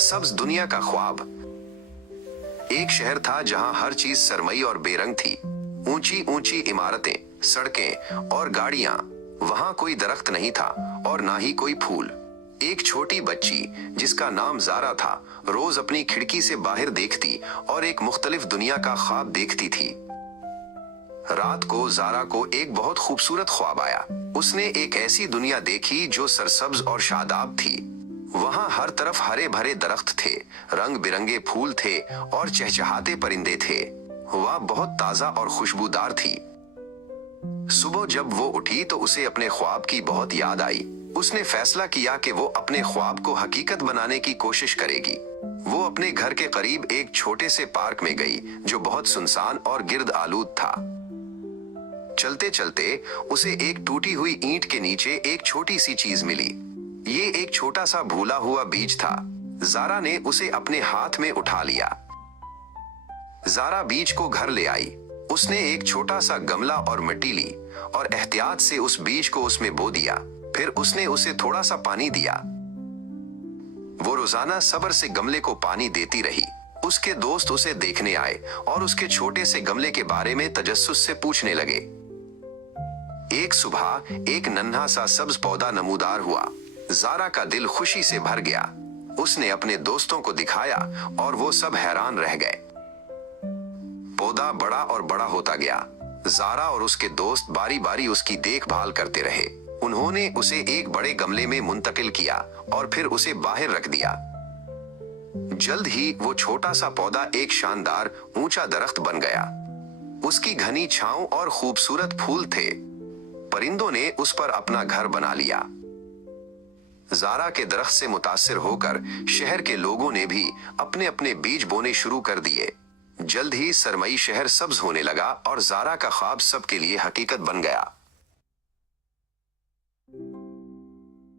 सब्ज दुनिया का ख्वाब। एक शहर था जहां हर चीज सरमई और बेरंग थी। ऊंची ऊंची इमारतें, सड़कें और गाड़ियां। वहां कोई दरख्त नहीं था और ना ही कोई फूल। एक छोटी बच्ची जिसका नाम जारा था, रोज अपनी खिड़की से बाहर देखती और एक मुख्तलिफ दुनिया का ख्वाब देखती थी। रात को जारा को एक बहुत खूबसूरत ख्वाब आया। उसने एक ऐसी दुनिया देखी जो सरसब्ज और शादाब थी। वहां हर तरफ हरे भरे दरख्त थे, रंग बिरंगे फूल थे और चहचहाते परिंदे थे। हवा बहुत ताजा और खुशबूदार थी। सुबह जब वो उठी तो उसे अपने ख्वाब की बहुत याद आई। उसने फैसला किया कि वो अपने ख्वाब को हकीकत बनाने की कोशिश करेगी। वो अपने घर के करीब एक छोटे से पार्क में गई जो बहुत सुनसान और गिर्द आलूद था। चलते चलते उसे एक टूटी हुई ईंट के नीचे एक छोटी सी चीज मिली। ये एक छोटा सा भूला हुआ बीज था। जारा ने उसे अपने हाथ में उठा लिया। जारा बीज को घर ले आई। उसने एक छोटा सा गमला और मिट्टी ली और एहतियात से उस बीज को उसमें बो दिया। फिर उसने उसे थोड़ा सा पानी दिया। वो रोजाना सब्र से गमले को पानी देती रही। उसके दोस्त उसे देखने आए और उसके छोटे से गमले के बारे में तजस्सुस से पूछने लगे। एक सुबह एक नन्हा सा सब्ज पौधा नमूदार हुआ। जारा का दिल खुशी से भर गया। उसने अपने दोस्तों को दिखाया और वो सब हैरान रह गए। पौधा बड़ा और बड़ा होता गया। जारा और उसके दोस्त बारी बारी उसकी देखभाल करते रहे। उन्होंने उसे एक बड़े गमले में मुंतकिल किया और फिर उसे बाहर रख दिया। जल्द ही वो छोटा सा पौधा एक शानदार ऊंचा दरख्त बन गया। उसकी घनी छांव और खूबसूरत फूल थे। परिंदों ने उस पर अपना घर बना लिया। जारा के दरख्त से मुतासिर होकर शहर के लोगों ने भी अपने अपने बीज बोने शुरू कर दिए। जल्द ही सरमई शहर सब्ज होने लगा और जारा का ख्वाब सबके लिए हकीकत बन गया।